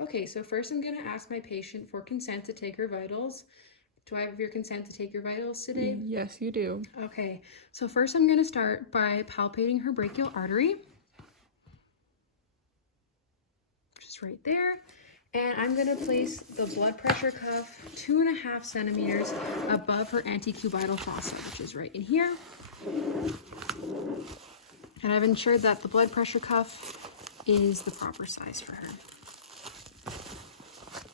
Okay, so first I'm gonna ask my patient for consent to take her vitals. Do I have your consent to take your vitals today? Yes, you do. Okay, so first I'm gonna start by palpating her brachial artery, just right there. And I'm gonna place the blood pressure cuff 2.5 centimeters above her antecubital fossa, which is right in here. And I've ensured that the blood pressure cuff is the proper size for her.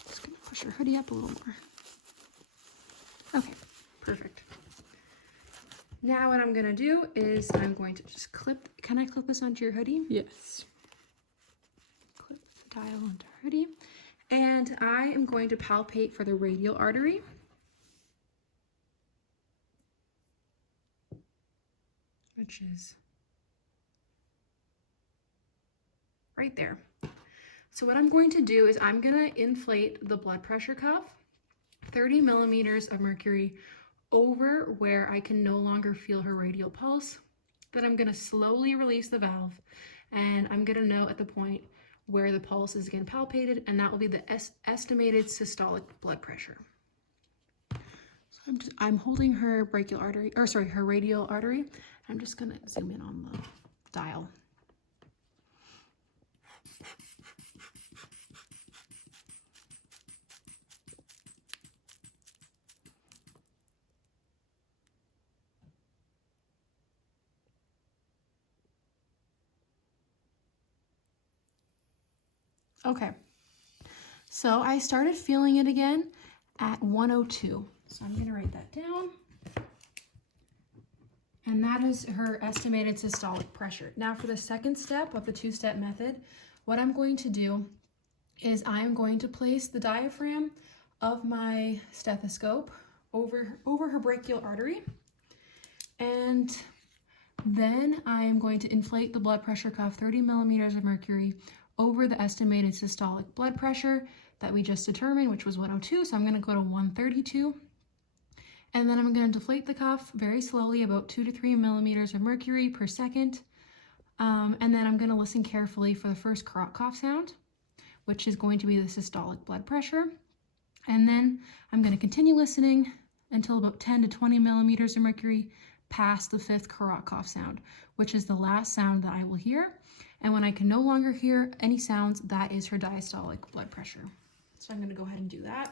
Just gonna push her hoodie up a little more. Okay, perfect. Now what I'm gonna do is I'm going to just clip, can I clip this onto your hoodie? Yes. Clip the dial onto her hoodie. And I am going to palpate for the radial artery. Which is right there. So what I'm going to do is I'm gonna inflate the blood pressure cuff 30 millimeters of mercury over where I can no longer feel her radial pulse. Then I'm gonna slowly release the valve, and I'm gonna know at the point where the pulse is again palpated, and that will be the estimated systolic blood pressure. So I'm holding her brachial artery, or sorry, her radial artery. I'm just gonna zoom in on the dial. Okay, so I started feeling it again at 102. So I'm gonna write that down. And that is her estimated systolic pressure. Now for the second step of the two-step method, what I'm going to do is I'm going to place the diaphragm of my stethoscope over her brachial artery. And then I am going to inflate the blood pressure cuff 30 millimeters of mercury over the estimated systolic blood pressure that we just determined, which was 102. So I'm going to go to 132. And then I'm going to deflate the cuff very slowly, about 2 to 3 millimeters of mercury per second. And then I'm going to listen carefully for the first cough sound, which is going to be the systolic blood pressure. And then I'm going to continue listening until about 10 to 20 millimeters of mercury past the fifth cough sound, which is the last sound that I will hear. And when I can no longer hear any sounds, that is her diastolic blood pressure. So I'm going to go ahead and do that.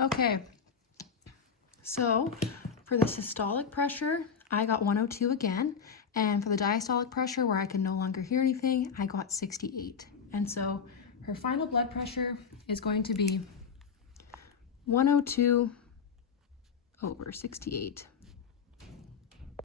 Okay, so for the systolic pressure, I got 102 again, and for the diastolic pressure, where I can no longer hear anything, I got 68. And so her final blood pressure is going to be 102 over 68.